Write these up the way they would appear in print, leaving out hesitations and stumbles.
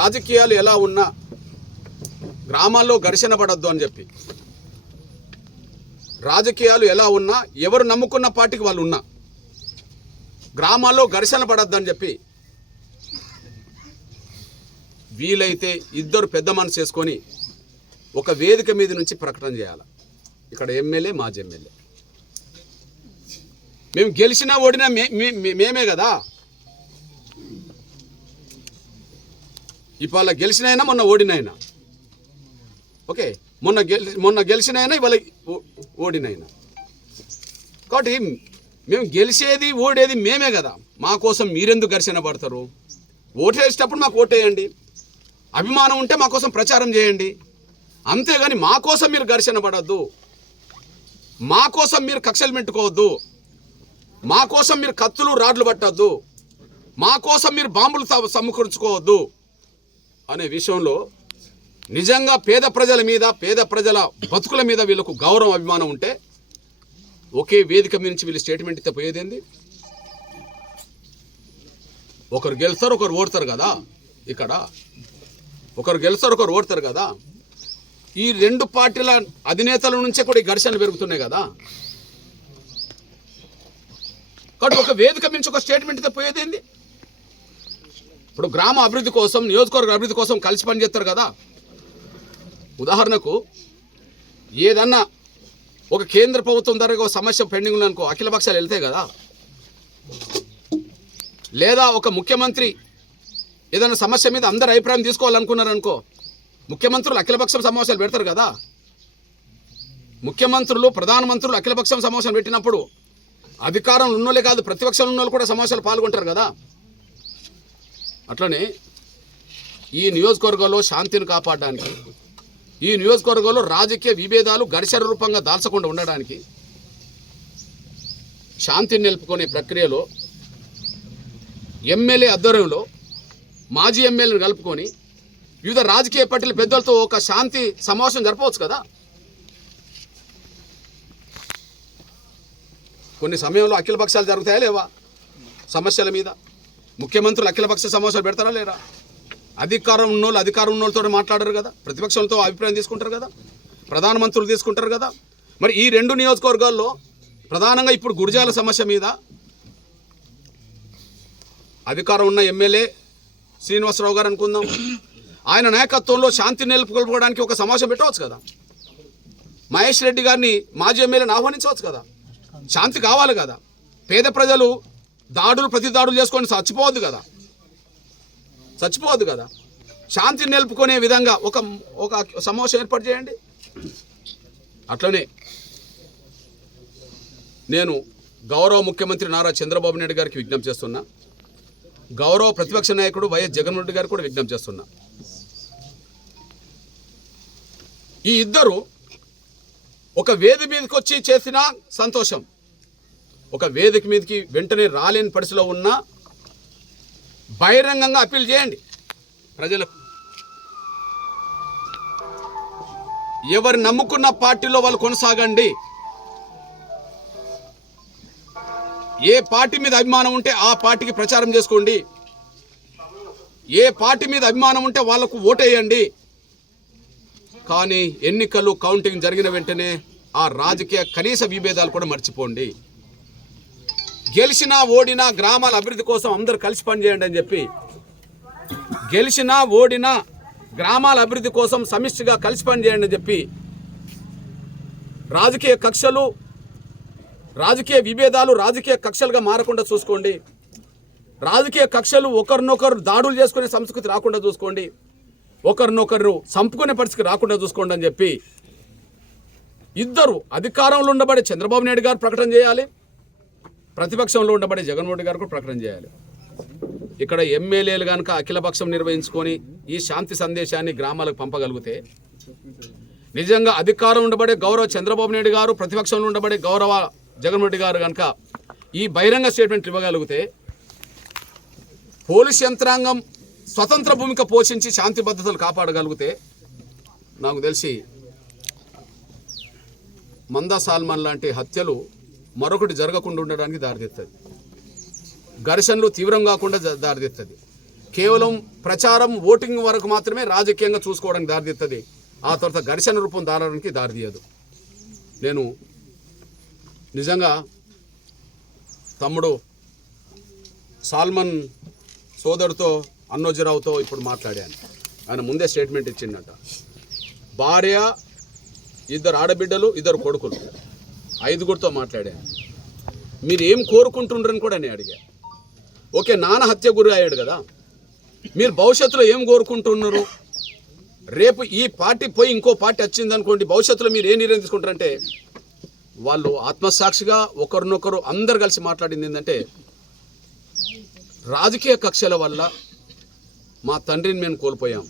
రాజకీయాలు ఎలా ఉన్నా గ్రామాల్లో ఘర్షణ పడద్దు అని చెప్పి, రాజకీయాలు ఎలా ఉన్నా ఎవరు నమ్ముకున్న పార్టీకి వాళ్ళు ఉన్నా గ్రామాల్లో ఘర్షణ పడద్దు అని చెప్పి వీలైతే ఇద్దరు పెద్ద మనసు చేసుకొని ఒక వేదిక మీద నుంచి ప్రకటన చేయాలి. ఇక్కడ ఎమ్మెల్యే, మాజీ ఎమ్మెల్యే, మేము గెలిచినా ఓడినా మేమే కదా. ఇవాళ గెలిచినైనా మొన్న ఓడినైనా, ఓకే, మొన్న గెలిచినైనా ఇవాళ ఓడినైనా. కాబట్టి మేము గెలిచేది ఓడేది మేమే కదా. మా కోసం మీరెందుకు ఘర్షణ పడతారు? ఓటేసేటప్పుడు మాకు ఓటేయండి, అభిమానం ఉంటే మా కోసం ప్రచారం చేయండి, అంతేగాని మా కోసం మీరు ఘర్షణ పడద్దు, మా కోసం మీరు కక్షలు పెట్టుకోవద్దు, మా కోసం మీరు కత్తులు రాడ్లు పట్టద్దు, మా కోసం మీరు బాంబులు సమకూర్చుకోవద్దు అనే విషయంలో నిజంగా పేద ప్రజల మీద, పేద ప్రజల బతుకుల మీద వీళ్ళకు గౌరవం, అభిమానం ఉంటే ఒకే వేదిక మీద నుంచి వీళ్ళు స్టేట్మెంట్ ఇస్తే పోయేదేంది? ఒకరు గెలుస్తారు, ఒకరు ఓడతారు కదా. ఇక్కడ ఒకరు గెలుస్తారు, ఒకరు ఓడతారు కదా. ఈ రెండు పార్టీల అధినేతల నుంచే కూడా ఈ ఘర్షణలు పెరుగుతున్నాయి కదా. కాబట్టి ఒక వేదిక నుంచి ఒక స్టేట్మెంట్ ఇస్తే పోయేదేంది? ఇప్పుడు గ్రామ అభివృద్ధి కోసం, నియోజకవర్గ అభివృద్ధి కోసం కలిసి పనిచేస్తారు కదా. ఉదాహరణకు ఏదన్నా ఒక కేంద్ర ప్రభుత్వం ద్వారా ఒక సమస్య పెండింగ్ ఉందనుకో, అఖిల పక్షాలు వెళ్తాయి కదా. లేదా ఒక ముఖ్యమంత్రి ఏదైనా సమస్య మీద అందరు అభిప్రాయం తీసుకోవాలనుకున్నారనుకో, ముఖ్యమంత్రులు అఖిలపక్షం సమావేశాలు పెడతారు కదా. ముఖ్యమంత్రులు, ప్రధానమంత్రులు అఖిలపక్షం సమావేశం పెట్టినప్పుడు అధికారంలో ఉన్నోళ్ళే కాదు, ప్రతిపక్షంలో ఉన్నోళ్ళు కూడా సమావేశాలు పాల్గొంటారు కదా. అట్లనే ఈ నియోజకవర్గంలో శాంతిని కాపాడడానికి, ఈ నియోజకవర్గంలో రాజకీయ విభేదాలు ఘర్షణ రూపంగా దాల్చకుండా ఉండడానికి, శాంతిని నిలుపుకునే ప్రక్రియలో ఎమ్మెల్యే ఆధ్వర్యంలో మాజీ ఎమ్మెల్యేలను కలుపుకొని వివిధ రాజకీయ పార్టీల పెద్దలతో ఒక శాంతి సమావేశం జరపవచ్చు కదా. కొన్ని సమయంలో అఖిల పక్షాలు జరుగుతాయా లేవా? సమస్యల మీద ముఖ్యమంత్రులు అఖిలపక్ష సమావేశాలు పెడతారా లేరా? అధికారం ఉన్నోళ్ళతో మాట్లాడరు కదా, ప్రతిపక్షంతో అభిప్రాయం తీసుకుంటారు కదా, ప్రధానమంత్రులు తీసుకుంటారు కదా. మరి ఈ రెండు నియోజకవర్గాల్లో ప్రధానంగా ఇప్పుడు గురిజాల సమస్య మీద అధికారం ఉన్న ఎమ్మెల్యే శ్రీనివాసరావు గారు అనుకుందాం, ఆయన నాయకత్వంలో శాంతి నెలకొల్పుకోవడానికి ఒక సమావేశం పెట్టవచ్చు కదా. మహేష్ రెడ్డి గారిని మాజీ ఎమ్మెల్యేని ఆహ్వానించవచ్చు కదా. శాంతి కావాలి కదా. పేద ప్రజలు ప్రతి దాడులు చేసుకొని చచ్చిపోవద్దు కదా. శాంతిని నిలుపుకునే విధంగా ఒక సమావేశం ఏర్పాటు చేయండి. అట్లనే నేను గౌరవ ముఖ్యమంత్రి నారా చంద్రబాబు నాయుడు గారికి విజ్ఞప్తి చేస్తున్నా, గౌరవ ప్రతిపక్ష నాయకుడు వైఎస్ జగన్మోహన్ రెడ్డి గారికి కూడా విజ్ఞప్తి చేస్తున్నా. ఈ ఇద్దరు ఒక వేదిక మీదకి వచ్చి చేసినా సంతోషం, ఒక వేదిక మీదకి వెంటనే రాలేని పరిస్థితిలో ఉన్నా బహిరంగంగా అప్పీల్ చేయండి ప్రజలకు. ఎవరు నమ్ముకున్న పార్టీలో వాళ్ళు కొనసాగండి. ఏ పార్టీ మీద అభిమానం ఉంటే ఆ పార్టీకి ప్రచారం చేసుకోండి. ఏ పార్టీ మీద అభిమానం ఉంటే వాళ్లకు ఓటేయండి. కానీ ఎన్నికలు కౌంటింగ్ జరిగిన వెంటనే ఆ రాజకీయ కనీస విభేదాలు కూడా మర్చిపోండి. గెలిచినా ఓడినా గ్రామాల అభివృద్ధి కోసం అందరూ కలిసి పనిచేయండి అని చెప్పి, గెలిచినా ఓడినా గ్రామాల అభివృద్ధి కోసం సమిష్టిగా కలిసి పనిచేయండి అని చెప్పి, రాజకీయ కక్షలు, రాజకీయ విభేదాలు రాజకీయ కక్షలుగా మారకుండా చూసుకోండి. రాజకీయ కక్షలు ఒకరినొకరు దాడులు చేసుకునే సంస్కృతి రాకుండా చూసుకోండి. ఒకరినొకరు చంపుకునే పరిస్థితి రాకుండా చూసుకోండి అని చెప్పి ఇద్దరు అధికారంలో ఉండబడే చంద్రబాబు నాయుడు గారు ప్రకటన చేయాలి, ప్రతిపక్షంలో ఉండబడే జగన్మోహన్ రెడ్డి గారు కూడా ప్రకటన చేయాలి. ఇక్కడ ఎమ్మెల్యేలు కనుక అఖిలపక్షం నిర్వహించుకొని ఈ శాంతి సందేశాన్ని గ్రామాలకు పంపగలిగితే, నిజంగా అధికారం ఉండబడే గౌరవ చంద్రబాబు నాయుడు గారు, ప్రతిపక్షంలో ఉండబడే గౌరవ జగన్మోహన్ రెడ్డి గారు కనుక ఈ బహిరంగ స్టేట్మెంట్ ఇవ్వగలిగితే, పోలీస్ యంత్రాంగం స్వతంత్ర భూమిక పోషించి శాంతి భద్రతలు కాపాడగలిగితే, నాకు తెలిసి మందా సాల్మన్ లాంటి హత్యలు మరొకటి జరగకుండా ఉండడానికి దారితీస్తుంది, ఘర్షణలు తీవ్రం కాకుండా దారితీస్తుంది. కేవలం ప్రచారం ఓటింగ్ వరకు మాత్రమే రాజకీయంగా చూసుకోవడానికి దారితీస్తుంది. ఆ తర్వాత ఘర్షణ రూపం దారడానికి దారితీయదు. నేను నిజంగా తమ్ముడు సాల్మన్ సోదరుతో అన్నోజీరావుతో ఇప్పుడు మాట్లాడాను. ఆయన ముందే స్టేట్మెంట్ ఇచ్చిండట. భార్య, 2 ఆడబిడ్డలు, 2 కొడుకులు, 5గురితో మాట్లాడాను. మీరు ఏం కోరుకుంటుండ్రని కూడా నేను అడిగా. ఓకే, నాన్న హత్య గురి అయ్యాడు కదా, మీరు భవిష్యత్తులో ఏం కోరుకుంటున్నారు? రేపు ఈ పార్టీ పోయి ఇంకో పార్టీ వచ్చిందనుకోండి, భవిష్యత్తులో మీరు ఏ నిర్ణయం తీసుకుంటారంటే, వాళ్ళు ఆత్మసాక్షిగా ఒకరినొకరు అందరు కలిసి మాట్లాడింది ఏంటంటే, రాజకీయ కక్షల వల్ల మా తండ్రిని మేము కోల్పోయాం,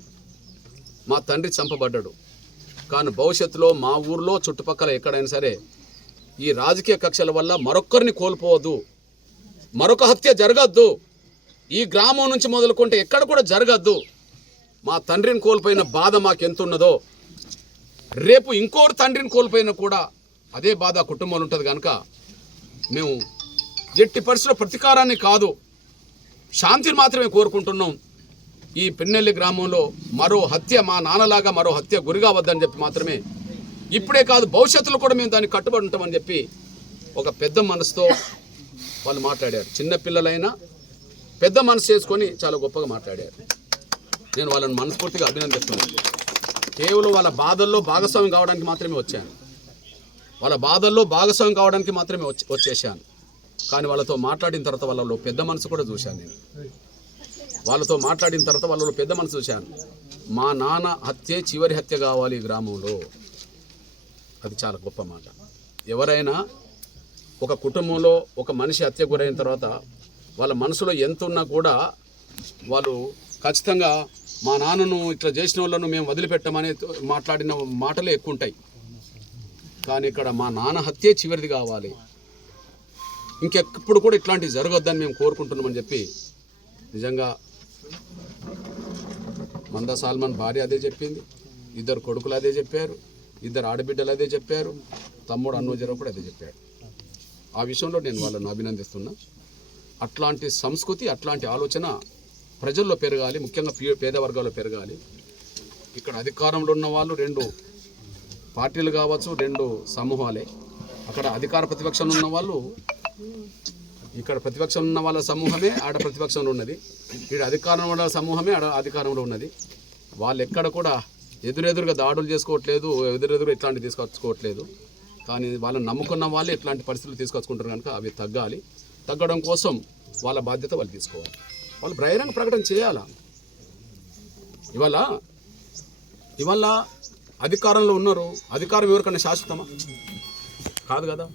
మా తండ్రి చంపబడ్డాడు, కానీ భవిష్యత్తులో మా ఊర్లో చుట్టుపక్కల ఎక్కడైనా సరే ఈ రాజకీయ కక్షల వల్ల మరొక్కరిని కోల్పోవద్దు, మరొక హత్య జరగద్దు, ఈ గ్రామం నుంచి మొదలుకుంటే ఎక్కడ కూడా జరగద్దు. మా తండ్రిని కోల్పోయిన బాధ మాకు ఎంత ఉన్నదో, రేపు ఇంకోరు తండ్రిని కోల్పోయినా కూడా అదే బాధ కుటుంబంలో ఉంటుంది. కనుక మేము ఎట్టి పరిస్థితుల్లో ప్రతీకారాన్ని కాదు, శాంతిని మాత్రమే కోరుకుంటున్నాం. ఈ పిన్నెల్లి గ్రామంలో మరో హత్య, మా నాన్నలాగా మరో హత్య గురిగా వద్దని చెప్పి మాత్రమే, ఇప్పుడే కాదు భవిష్యత్తులో కూడా మేము దాన్ని కట్టుబడి ఉంటామని చెప్పి ఒక పెద్ద మనసుతో వాళ్ళు మాట్లాడారు. చిన్నపిల్లలైనా పెద్ద మనసు చేసుకొని చాలా గొప్పగా మాట్లాడారు. నేను వాళ్ళని మనస్ఫూర్తిగా అభినందిస్తున్నాను. కేవలం వాళ్ళ బాధల్లో భాగస్వామ్యం కావడానికి మాత్రమే వచ్చాను, వాళ్ళ బాధల్లో భాగస్వామ్యం కావడానికి మాత్రమే వచ్చేసాను. కానీ వాళ్ళతో మాట్లాడిన తర్వాత వాళ్ళలో పెద్ద మనసు కూడా చూశాను. నేను వాళ్ళతో మాట్లాడిన తర్వాత వాళ్ళలో పెద్ద మనసు చూశాను. మా నాన్న హత్యే చివరి హత్య కావాలి ఈ గ్రామంలో. అది చాలా గొప్ప మాట. ఎవరైనా ఒక కుటుంబంలో ఒక మనిషి హత్య గురైన తర్వాత వాళ్ళ మనసులో ఎంత ఉన్నా కూడా వాళ్ళు ఖచ్చితంగా మా నాన్నను ఇట్లా చేసిన వాళ్ళను మేము వదిలిపెట్టమని మాట్లాడిన మాటలే ఎక్కువ ఉంటాయి. కానీ ఇక్కడ మా నాన్న హత్యే చివరిది కావాలి, ఇంకెప్పుడు కూడా ఇట్లాంటివి జరగొద్దని మేము కోరుకుంటున్నామని చెప్పి నిజంగా మందా సాల్మన్ భార్య అదే చెప్పింది, 2 కొడుకులు అదే చెప్పారు, 2 ఆడబిడ్డలు అదే చెప్పారు, తమ్ముడు అన్నోజీరావు కూడా అదే చెప్పాడు. ఆ విషయంలో నేను వాళ్ళను అభినందిస్తున్నా. అట్లాంటి సంస్కృతి, అట్లాంటి ఆలోచన ప్రజల్లో పెరగాలి, ముఖ్యంగా పేద వర్గాల్లో పెరగాలి. ఇక్కడ అధికారంలో ఉన్న వాళ్ళు 2 పార్టీలు కావచ్చు, 2 సమూహాలే. అక్కడ అధికార ప్రతిపక్షంలో ఉన్న వాళ్ళు, ఇక్కడ ప్రతిపక్షంలో ఉన్న వాళ్ళ సమూహమే ఆడ ప్రతిపక్షంలో ఉన్నది, ఇక్కడ అధికారంలో ఉన్న సమూహమే ఆడ అధికారంలో ఉన్నది. వాళ్ళు ఎక్కడ కూడా ఎదురెదురుగా దాడులు చేసుకోవట్లేదు, ఎదురెదురుగా ఇట్లాంటివి తీసుకొచ్చుకోవట్లేదు. కానీ వాళ్ళని నమ్ముకున్న వాళ్ళే ఇట్లాంటి పరిస్థితులు తీసుకొచ్చుకుంటారు. కనుక అవి తగ్గాలి. తగ్గడం కోసం వాళ్ళ బాధ్యత వాళ్ళు తీసుకోవాలి. వాళ్ళు బహిరంగ ప్రకటన చేయాలా. ఇవాళ అధికారంలో ఉన్నారు, అధికారం ఎవరికన్నా శాశ్వతమా? కాదు కదా.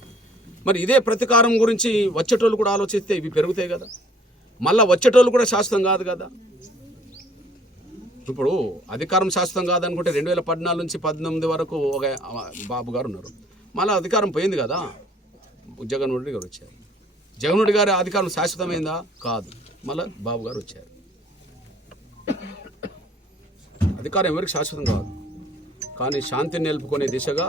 మరి ఇదే ప్రతీకారం గురించి వచ్చేటోళ్ళు కూడా ఆలోచిస్తే ఇవి పెరుగుతాయి కదా. మళ్ళీ వచ్చేటోళ్ళు కూడా శాశ్వతం కాదు కదా. ఇప్పుడు అధికారం శాశ్వతం కాదనుకుంటే 2014 నుంచి 2018 వరకు ఒక బాబు గారు ఉన్నారు. మళ్ళీ అధికారం పోయింది కదా, జగన్మోహన్ రెడ్డి గారు వచ్చారు. జగన్మోహన్ రెడ్డి గారి అధికారం శాశ్వతమైందా? కాదు. మళ్ళీ బాబు గారు వచ్చారు. అధికారం ఎవరికి శాశ్వతం కాదు. కానీ శాంతిని నిలుపుకునే దిశగా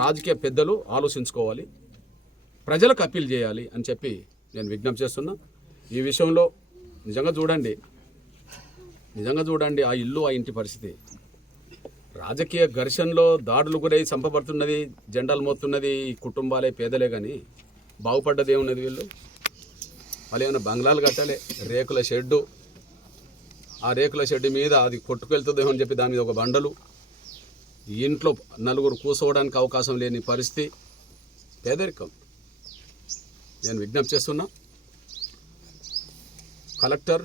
రాజకీయ పెద్దలు ఆలోచించుకోవాలి, ప్రజలకు అప్పీల్ చేయాలి అని చెప్పి నేను విజ్ఞప్తి చేస్తున్నా. ఈ విషయంలో నిజంగా చూడండి ఆ ఇల్లు, ఆ ఇంటి పరిస్థితి. రాజకీయ ఘర్షణలో దాడులు గురై చంపబడుతున్నది, జెండాలు మోస్తున్నది ఈ కుటుంబాలే, పేదలే. కానీ బాగుపడ్డది ఏమున్నది? వాళ్ళు ఏమైనా బంగ్లాలు కట్టాలి, రేకుల షెడ్డు, ఆ రేకుల షెడ్డు మీద అది కొట్టుకెళ్తుందేమో అని చెప్పి దాని మీద ఒక బండలు, ఇంట్లో 4 కూర్చోవడానికి అవకాశం లేని పరిస్థితి, పేదరికం. నేను విజ్ఞప్తి చేస్తున్నా, కలెక్టర్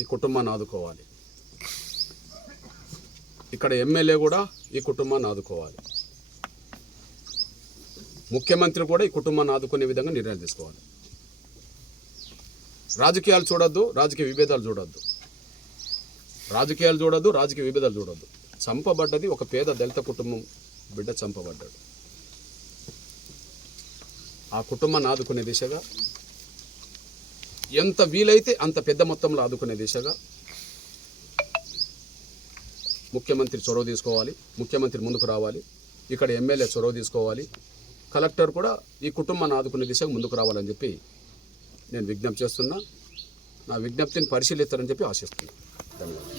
ఈ కుటుంబాన్ని ఆదుకోవాలి, ఇక్కడ ఎమ్మెల్యే కూడా ఈ కుటుంబాన్ని ఆదుకోవాలి, ముఖ్యమంత్రి కూడా ఈ కుటుంబాన్ని ఆదుకునే విధంగా నిర్ణయాలు తీసుకోవాలి. రాజకీయాలు చూడొద్దు, రాజకీయ విభేదాలు చూడొద్దు, రాజకీయ విభేదాలు చూడొద్దు. చంపబడ్డది ఒక పేద దళిత కుటుంబం బిడ్డ చంపబడ్డాడు. ఆ కుటుంబాన్ని ఆదుకునే దిశగా ఎంత వీలైతే అంత పెద్ద మొత్తంలో ఆదుకునే దిశగా ముఖ్యమంత్రి చొరవ తీసుకోవాలి, ముఖ్యమంత్రి ముందుకు రావాలి, ఇక్కడ ఎమ్మెల్యే చొరవ తీసుకోవాలి, కలెక్టర్ కూడా ఈ కుటుంబాన్ని ఆదుకునే దిశగా ముందుకు రావాలని చెప్పి నేను విజ్ఞప్తి చేస్తున్నా. నా విజ్ఞప్తిని పరిశీలిస్తారని చెప్పి ఆశిస్తున్నాను. ధన్యవాదాలు.